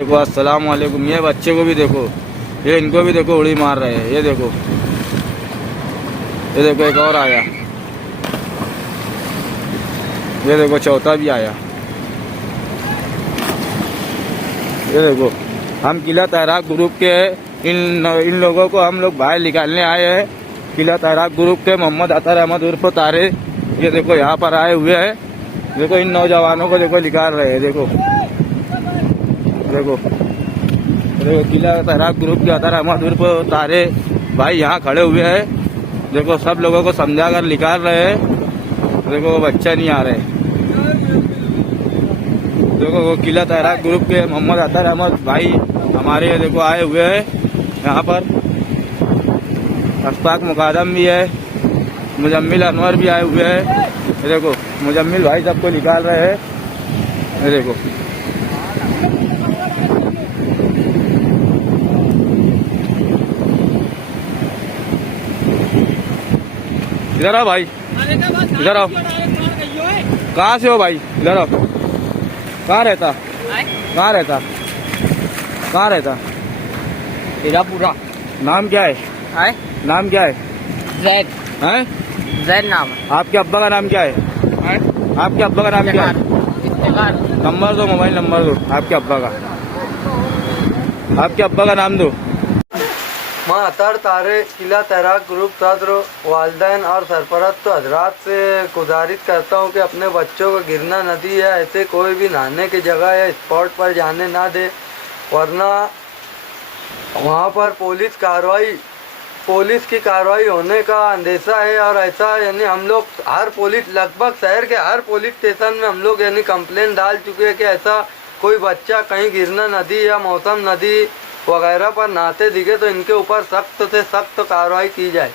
देखो अस्सलाम वालेकुम। ये बच्चे को भी देखो, ये इनको भी देखो उड़ी मार रहे हैं। ये देखो एक और आया। ये देखो चौथा भी आया। ये देखो हम किला तैराक ग्रुप के इन लोगों को हम लोग बाहर निकालने आए हैं। किला तैराक ग्रुप के मोहम्मद अतर अहमद उर्फ तारे, ये देखो यहाँ पर आए हुए हैं। देखो इन नौजवानों को देखो निकाल रहे हैं। देखो देखो देखो किला तैराक ग्रुप के अतर अहमद उर्फ तारे भाई यहाँ खड़े हुए हैं। देखो सब लोगों को समझा कर निकाल रहे हैं। देखो बच्चा नहीं आ रहे। देखो वो किला तैराक ग्रुप के मोहम्मद अतर अहमद भाई हमारे देखो आए हुए हैं यहाँ पर। अशफाक मुकादम भी है, मुजम्मिल अनवर भी आए हुए हैं। देखो मुजम्मिल भाई सबको निकाल रहे हैं। देखो इधर आओ भाई, इधर आओ। कहाँ से हो भाई? इधर आओ। कहाँ रहता? कहाँ रहता? कहाँ रहता? पूरा नाम क्या है? नाम क्या है? जैद हैं? जैद नाम है। आपके अब्बा का नाम क्या है? आपके अब्बा का नाम क्या है? नंबर दो, मोबाइल नंबर दो आपके अब्बा का। आपके अब्बा का नाम दो। मैं अतर तारे किला तैराक ग्रुप सदर वालदैन और सरपरस्त हजरात से गुजारिश करता हूं कि अपने बच्चों को गिरना नदी या ऐसे कोई भी नहाने की जगह या स्पॉट पर जाने ना दे, वरना वहां पर पुलिस की कार्रवाई होने का अंदेशा है। और ऐसा यानी हम लोग लगभग शहर के हर पुलिस स्टेशन में हम लोग यानी कंप्लेन डाल चुके हैं कि ऐसा कोई बच्चा कहीं गिरना नदी या मौसम नदी वगैरह पर नहाते दिखे तो इनके ऊपर सख्त से सख्त कार्रवाई की जाए।